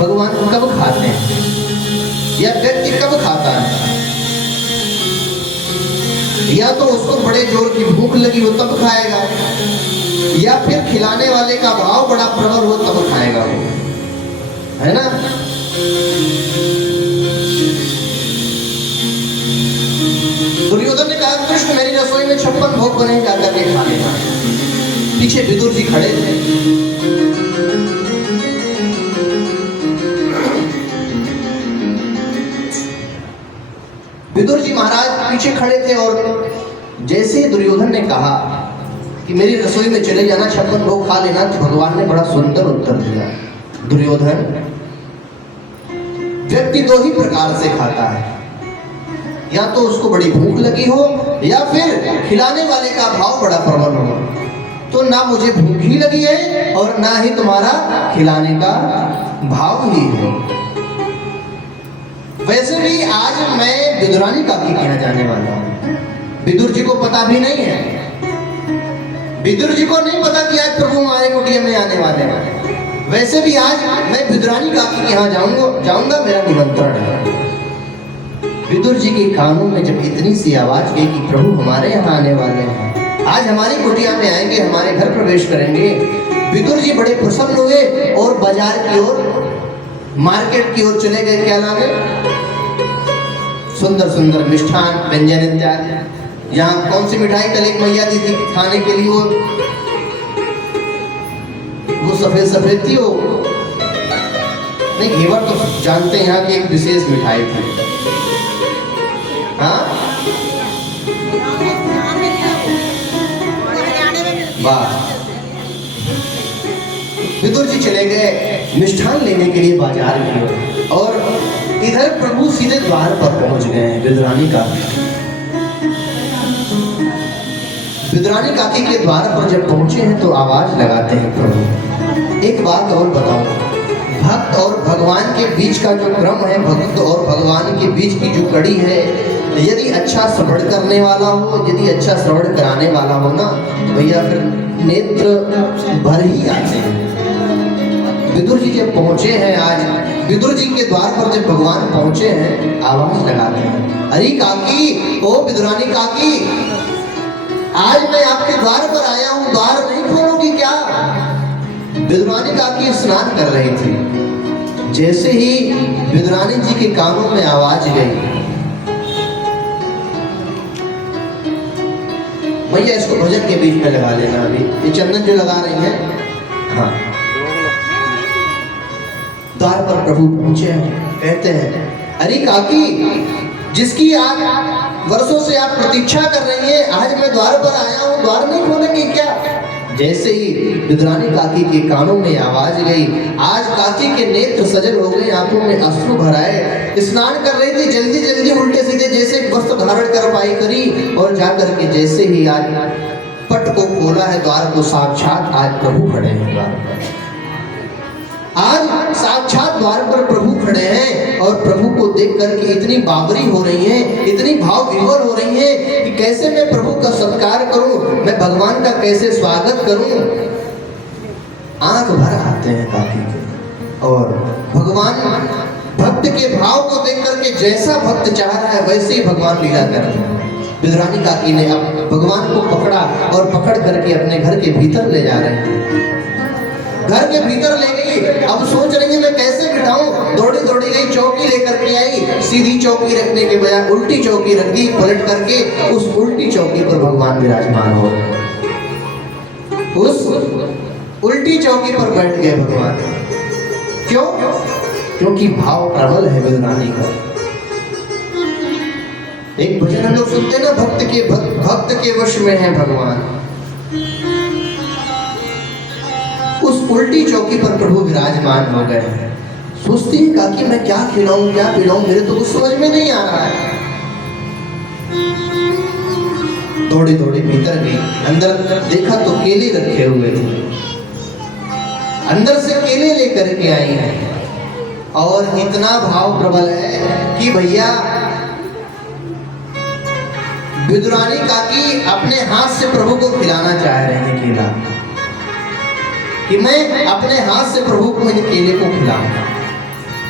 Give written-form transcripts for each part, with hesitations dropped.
भगवान कब खाते हैं या व्यक्ति कब खाता है? या तो उसको बड़े जोर की भूख लगी हो तब खाएगा, या फिर खिलाने वाले का भाव बड़ा प्रबल हो तब खाएगा वो, है ना? दुर्योधन ने कहा कृष्ण मेरी रसोई में 56 भोग बने, जाकर के खा लेना। पीछे विदुर जी खड़े थे। विदुर जी महाराज पीछे खड़े थे और जैसे दुर्योधन ने कहा कि मेरी रसोई में चले जाना, 56 भोग खा लेना, तो भगवान ने बड़ा सुंदर उत्तर दिया। दुर्योधन, व्यक्ति दो ही प्रकार से खाता है, या तो उसको बड़ी भूख लगी हो या फिर खिलाने वाले का भाव बड़ा प्रबल हो। तो ना मुझे भूख ही लगी है और ना ही तुम्हारा खिलाने का भाव ही है। वैसे भी आज मैं विदुरानी काकी कहना जाने वाला हूं। विदुर जी को पता भी नहीं है, विदुर जी को नहीं पता कि आज प्रभु हमारे कुटिया में आने वाले हैं। वैसे भी आज मैं विदुरानी काकी के यहाँ जाऊंगा, मेरा निमंत्रण है। विदुर जी के कानों में जब इतनी सी आवाज गई कि प्रभु हमारे यहाँ आने वाले हैं, आज हमारी कुटिया में आएंगे, हमारे घर प्रवेश करेंगे, विदुर जी बड़े प्रसन्न हुए और बाजार की ओर, मार्केट की ओर चले गए। क्या लागे? सुंदर सुंदर मिष्ठान व्यंजन इत्यादि। यहाँ कौन सी मिठाई कल एक मैया दी थी खाने के लिए, वो सफेद सफेद थी, वो नहीं, घेवर तो जानते हैं यहाँ की एक विशेष मिठाई थी। हाँ, वाह। विदुर जी चले गए मिष्ठान लेने के लिए बाजार की ओर, और इधर प्रभु सीधे द्वार पर पहुंच गए। विदुरानी काकी, विदुरानी काकी के द्वार पर जब पहुंचे हैं तो आवाज लगाते हैं प्रभु। एक बात और बताऊं, भक्त और भगवान के बीच का जो क्रम है, भक्त और भगवान के बीच की जो कड़ी है, यदि अच्छा श्रवण करने वाला हो, यदि अच्छा श्रवण कराने वाला हो ना, तो भैया फिर नेत्र भर ही आते हैं। विदुर जी जब पहुंचे हैं, आज विदुर जी के द्वार पर जब भगवान पहुंचे हैं, आवाज लगाते हैं, अरे काकी, ओ विदुरानी काकी, आज मैं आपके द्वार पर आया हूं, द्वार नहीं खोलोगी क्या? विदुरानी काकी स्नान कर रही थी। जैसे ही विदुरानी जी के कानों में आवाज गई, भैया इसको भजन के बीच में लगा लेना, अभी ये चंदन जो लगा रही है। हाँ, द्वार पर प्रभु पहुंचे हैं, कहते हैं, अरे काकी, जिसकी आप वर्षों से आप प्रतीक्षा कर रही हैं, आज मैं द्वार पर आया हूं, द्वार नहीं खोलेंगे क्या? जैसे ही विदुरानी काकी के कानों में आवाज गई, आज काकी के नेत्र सजल हो गए, आंखों में अश्रु भर आए। स्नान कर रही थी, जल्दी जल्दी उल्टे सीधे जैसे वस्त्र धारण कर पाई करी, और जाकर के जैसे ही आज पट को खोला है, द्वार को, साक्षात आज प्रभु खड़े हैं द्वार पर। आज साक्षात द्वार पर प्रभु खड़े हैं और प्रभु को देख करके इतनी बाबरी हो रही है, इतनी भाव विभोर हो रही है कि कैसे मैं प्रभु का सत्कार करूं, मैं भगवान का कैसे स्वागत करूं। आंख भर आते हैं काकी के, और भगवान भक्त के भाव को देख करके जैसा भक्त चाह रहा है वैसे ही भगवान लीला कर रहे हैं। विदुरानी काकी ने अब भगवान को पकड़ा और पकड़ करके अपने घर के भीतर ले जा रहे हैं। घर के भीतर ले गई, अब सोच रही है मैं कैसे बिठाऊं, दौड़ी दौड़ी गई, चौकी लेकर के आई, सीधी चौकी रखने के बजाय उल्टी चौकी रख दी, पलट करके उस उल्टी चौकी पर भगवान विराजमान हो। उस उल्टी चौकी पर बैठ गए भगवान। क्यों? क्योंकि भाव प्रबल है विदुरानी का। एक भजन हम लोग सुनते हैं ना, भक्त के वश में है भगवान। उस उल्टी चौकी पर प्रभु विराजमान हो गए। सोचती है काकी मैं क्या खिलाऊं, क्या पिलाऊं, मेरे तो कुछ समझ में नहीं आ रहा है। दौड़ी दौड़ी भीतर गई, अंदर देखा तो केले रखे हुए थे, अंदर से केले लेकर के आई है, और इतना भाव प्रबल है कि भैया विदुरानी काकी अपने हाथ से प्रभु को खिलाना चाह रहे हैं केला, कि मैं अपने हाथ से प्रभु को इन केले को खिलाऊंगा।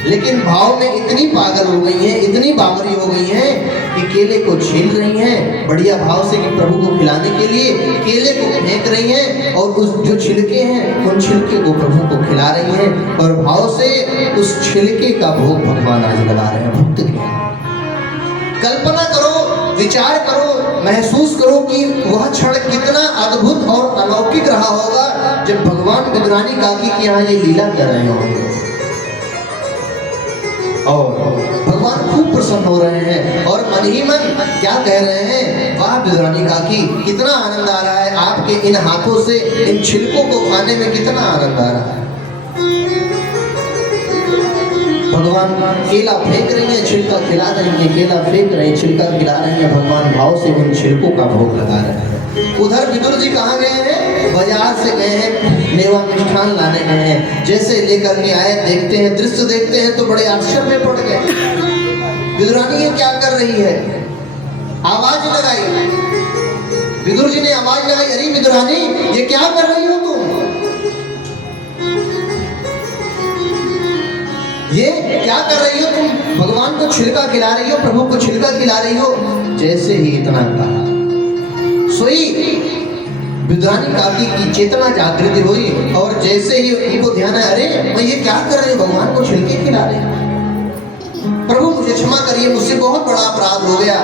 लेकिन भाव में इतनी पागल हो गई हैं, इतनी बावरी हो गई हैं कि केले को छील रही हैं बढ़िया भाव से कि प्रभु को खिलाने के लिए केले को फेंक रही हैं और उस जो छिलके हैं उन छिलके को प्रभु को खिला रही हैं और भाव से उस छिलके का भोग भगवान आज लगा रहे हैं भक्त के। कल्पना करो, विचार करो, महसूस करो कि वह क्षण कितना अद्भुत और अलौकिक रहा होगा जब भगवान विद्रानी काकी के यहाँ ये लीला कर रहे होंगे और भगवान खूब प्रसन्न हो रहे हैं और मन ही मन क्या कह रहे हैं, वाह विद्रानी काकी कितना आनंद आ रहा है आपके इन हाथों से इन छिलकों को खाने में, कितना आनंद आ रहा है। भगवान केला फेंक रही है, छिलका खिला रही है, केला फेंक रही है, छिलका खिला रही है, भगवान भाव से उन छिलकों का भोग लगा रहे हैं। उधर विदुर जी कहाँ गए हैं, बाजार से गए हैं, मेवा मिष्ठान लाने गए हैं। जैसे लेकर के आए, देखते हैं, दृश्य देखते हैं तो बड़े आश्चर्य में पड़ गए। विदुरानी ये क्या कर रही है, आवाज लगाई, विदुर जी ने आवाज लगाई, अरे विदुरानी ये क्या कर रही हो तुम, ये क्या कर रही हो तुम, भगवान को छिलका खिला रही हो, प्रभु को छिलका खिला रही हो। जैसे ही इतना कहा सोई विद्रानी काकी की चेतना जागृति हुई और जैसे ही उनको ध्यान है, अरे मैं ये क्या कर रही हूँ, भगवान को छिलके खिला रही हूँ, प्रभु मुझे क्षमा करिए, मुझसे बहुत बड़ा अपराध हो गया।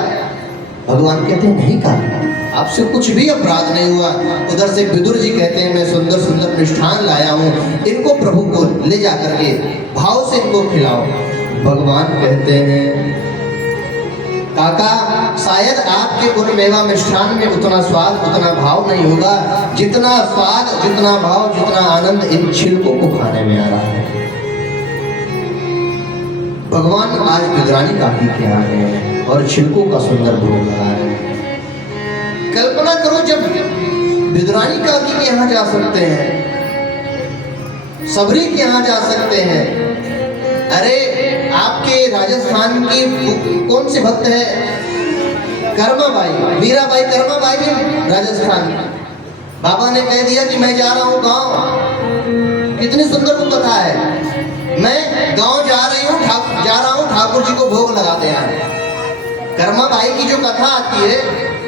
भगवान कहते हैं नहीं काका, आपसे कुछ भी अपराध नहीं हुआ। उधर से विदुर जी कहते हैं मैं सुंदर सुंदर मिष्ठान लाया हूँ, इनको प्रभु को ले जा करके भाव से इनको खिलाओ। भगवान कहते हैं काका शायद आपके उन मेवा मिष्ठान में उतना स्वाद उतना भाव नहीं होगा जितना स्वाद, जितना भाव, जितना आनंद इन छिलकों को खाने में आ रहा है। भगवान आज विद्रानी काकी के आ रहे हैं और छिलकों का सुंदर भोग लगा रहे हैं। कल्पना करो जब विद्रानी काकी के यहाँ जा सकते हैं, सबरी के यहाँ जा सकते हैं, अरे आपके राजस्थान की कौन सी भक्त है, कर्माबाई, मीराबाई कर्माबाई भी राजस्थान। बाबा ने कह दिया कि मैं जा रहा हूँ गांव, कितनी सुंदर वो कथा है, मैं गांव जा रहा हूँ ठाकुर जी को भोग लगा देना। कर्माबाई की जो कथा आती है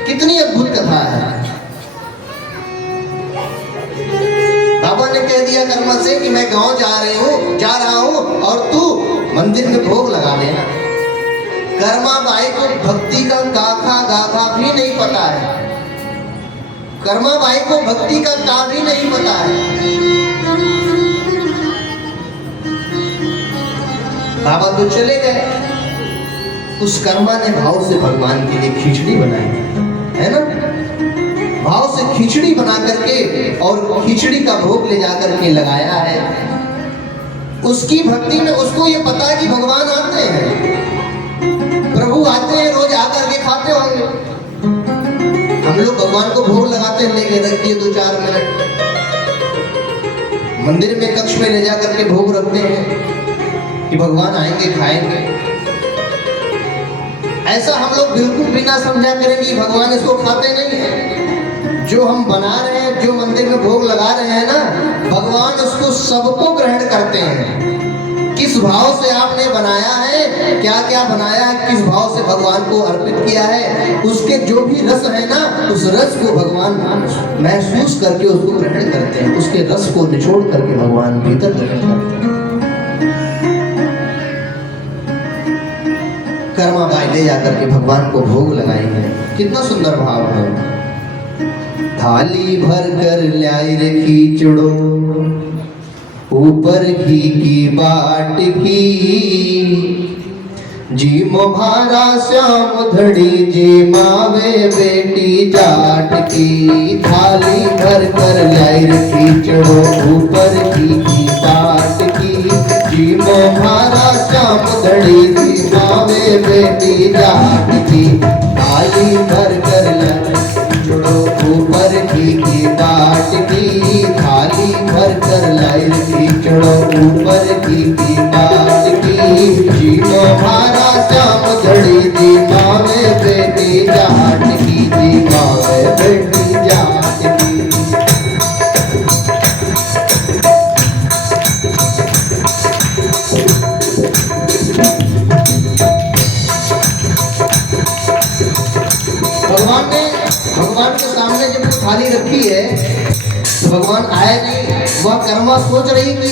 कितनी अद्भुत कथा है। बाबा ने कह दिया कर्मा से कि मैं गांव जा रहा हूँ और तू मंदिर में भोग लगा देना। कर्माबाई को भक्ति का काका गाथा भी नहीं पता है, कर्माबाई को भक्ति का का भी नहीं पता है। बाबा तो चले गए, उस कर्मा ने भाव से भगवान के लिए खिचड़ी बनाई है ना, भाव से खिचड़ी बना करके और खिचड़ी का भोग ले जाकर के लगाया है। उसकी भक्ति में उसको ये पता है कि भगवान आते हैं, प्रभु आते हैं, रोज आकर के खाते होंगे। हम लोग भगवान को भोग लगाते हैं, लेके रख दिए 2-4 मिनट, मंदिर में कक्ष में ले जाकर के भोग रखते हैं कि भगवान आएंगे खाएंगे। ऐसा हम लोग बिल्कुल भी ना समझा करें कि भगवान इसको खाते नहीं है। जो हम बना रहे हैं, जो मंदिर में भोग लगा रहे हैं ना, भगवान उसको सबको ग्रहण करते हैं। किस भाव से आपने बनाया है, क्या क्या बनाया है, किस भाव से भगवान को अर्पित किया है, उसके जो भी रस है ना, उस रस को भगवान महसूस करके उसको ग्रहण करते हैं, उसके रस को निचोड़ करके भगवान भीतर ग्रहण करते हैं। कर्माबाई ले जाकर के भगवान को भोग लगाएंगे, कितना सुंदर भाव है। थाली भर कर लाई रे खींचड़ो, ऊपर घी की बाट की, जी मोभारा श्याम धड़ी जी मावे बेटी जाट की। थाली भर कर लाई रे खींचड़ो, ऊपर घी की बाट की, जी मोभारा श्याम धड़ी जी मावे बेटी जाट की। थाली भर कर लाई ऊपर घी की बाट की, थाली भर कर लाई खींचड़ो, ऊपर घी की बाट की, जीवो भारा श्याम धड़ी दी मावे बेटी जाट की, दी मावे बेटी जाट की। थाली रखी है तो भगवान आए नहीं, वह कर्मा सोच रही कि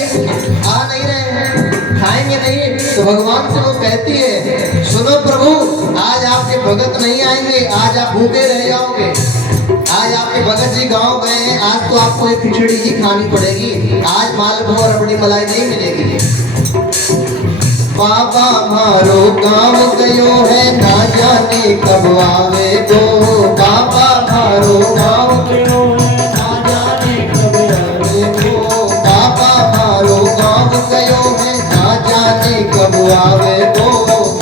आ नहीं रहे हैं, खाएंगे नहीं, तो भगवान से वो कहती है सुनो प्रभु, आज आपके भगत नहीं आएंगे, आज आप भूखे रह जाओगे। आज आपके भगत जी गांव गए हैं, आज तो आपको एक खिचड़ी ही खानी पड़ेगी, आज मालपुआ और रबड़ी मलाई नहीं मिलेगी। बाबा मारो गांव गयो है, ना जाने कब आवे गो। बाबा मारो गांव गयो है, ना जाने कब आवे गो। बाबा मारो गांव गयो है, ना जाने कब आवे गो।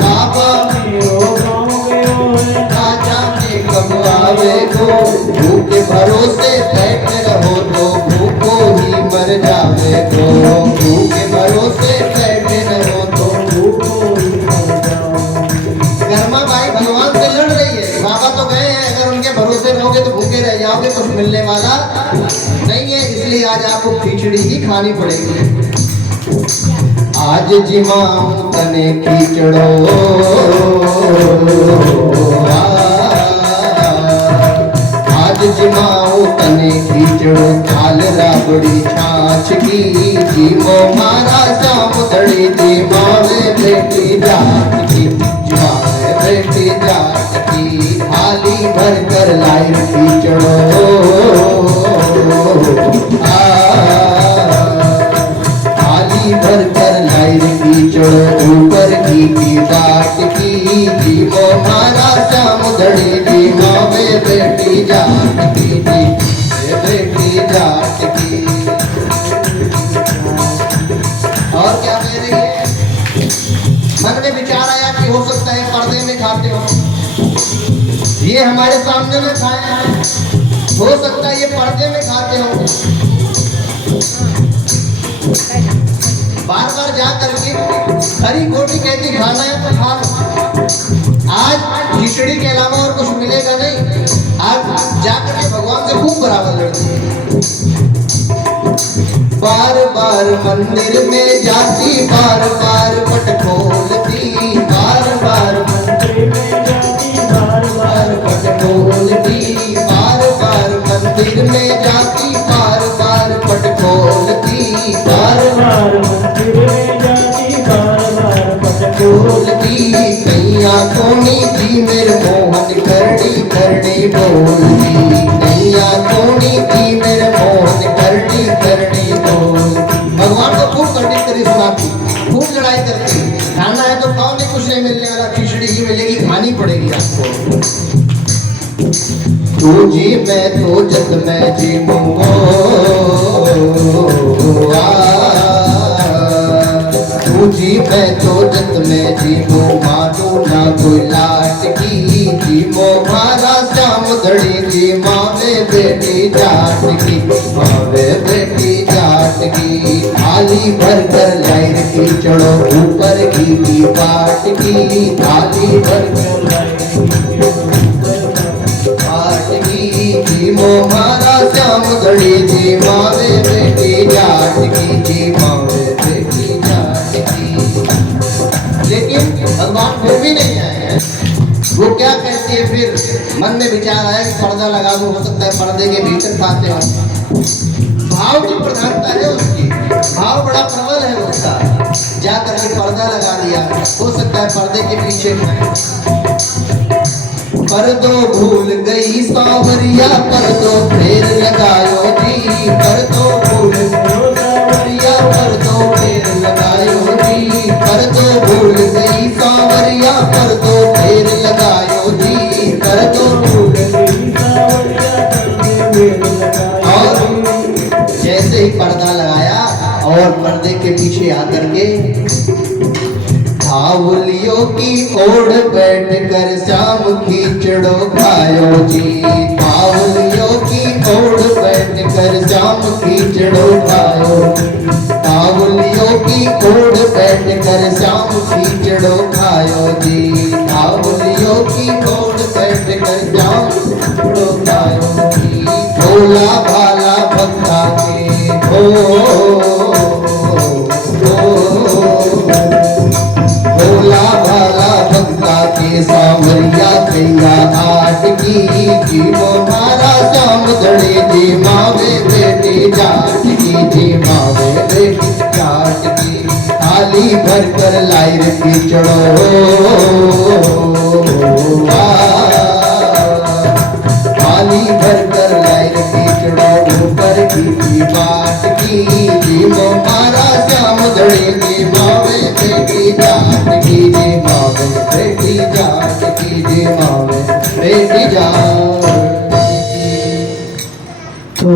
बाबा मारो गांव गयो है, ना जाने कब आवे गो। भूखे भरोसे बैठे रहो तो भूखो ही मर जावे गो। भूखे भरोसे बैठे रहो तो भूखो ही मर जाओगे। कर्मा भाई भगवान से लड़ रही है, बाबा तो गए हैं, अगर उनके भरोसे रहोगे तो भूखे रह जाओगे, कुछ मिलने वाला नहीं है, इसलिए आज आपको खिचड़ी ही खानी पड़ेगी। आज जिमाऊं तने खिचड़ो, आज जिमाऊं तने खिचड़ो, काल राबड़ी छाछ की। जीमो मारा शाम दड़ी, जिमावे बेटी जाट की। जिमावे बेटी जाट की, थाली भर कर लाई खिचड़ो। थाली भर कर लाई खिचड़ो, ऊपर की बाट की। जीवो मारा शाम दड़ी, जीमावे बेटी जाट की। बेटी जाट की। और क्या कह रही है? मन में विचार आया कि हो सकता है पर्दे में खाते हो, ये हमारे सामने में खाया है, हो सकता है ये पर्दे में खाते हो। बार बार जा करके हरी गोटी कहती खाना है तो खा लो, आज खिचड़ी के अलावा और कुछ मिलेगा नहीं। आज जाकर के भगवान से खूब बराबर लड़ती है। बार बार मंदिर में जाती, बार बार पट खोलती। बार बार मंदिर में जाती, बार बार पट खोलती। बार बार मंदिर में जाती, बार बार पट खोलती। बार बार मंदिर में जाती, बार बार पट खोलती। कैया कोनी थी मेरे मोहन करनी करनी बोलती। कैया कोनी थी मेरे मोहन करनी करनी बोलती। भगवान को खूब करनी करी सुनाती, खूब लड़ाई करती। खाना है तो खाओ, नहीं कुछ नहीं मिलने वाला, खिचड़ी ही मिलेगी, खानी पड़ेगी आपको। तू जी मैं तो जत मैं जी मूंगो, तू जी मैं तो जत मैं जी मो। मानो ना कोई लाट की, जी मो मारा श्याम दड़ी। जी मावे बेटी जाट की, मावे बेटी जाट की। थाली भर कर लाई खिचड़ो, ऊपर की बाट की। थाली भर कर लाई बाट की। जी मो मारा श्याम दड़ी, जी मावे बेटी जाट की। जी मावे बेटी जाट की। लेकिन भगवान फिर भी नहीं आए। वो क्या कहती है फिर? मन में विचार आया कि पर्दा लगा दो, हो सकता है पर्दे के भीतर खाते हो। भाव की प्रधानता है उसकी, भाव बड़ा प्रबल है उसका। जा करके पर्दा लगा दिया, हो सकता है पर्दे के पीछे पर्दो भूल गई सांवरिया, पर्दो फेर लगायो जी। पर्दो भूल गई सांवरिया, पर्दो फेर लगायो जी। पर्दो भूल गई सांवरिया, पर्दो फेर लगायो जी। पर्दो भूल गई सांवरिया, पर्दो फेर लगायो। और जैसे ही पर्दा लगाया और पर्दे के पीछे आकर के धावलियों की ओढ़ बैठ कर श्याम खिचड़ो खायो जी। धावलियों की ओढ़ बैठ कर श्याम खिचड़ो खायो। धावलियों की ओढ़ बैठ कर श्याम खिचड़ो खायो जी। धावलियों की ओढ़ बैठ कर श्याम खिचड़ो खायो जी। भोला भाला भक्ता के भोला भाला भक्ता के सांवरिया कैया आट की। जीवो मारा श्याम सामदड़ी जी मावे बेटी जाट की जी मावे बेटी जाट की थाली भर कर लाई रे कीचड़ो थाली भर कर लाई रे कीचड़ो ऊपर की बाट की जी मारा सामदड़ी जी मावे बेटी जाट की जी मावे बेटी जाट की जी मावे बेटी जाट। तो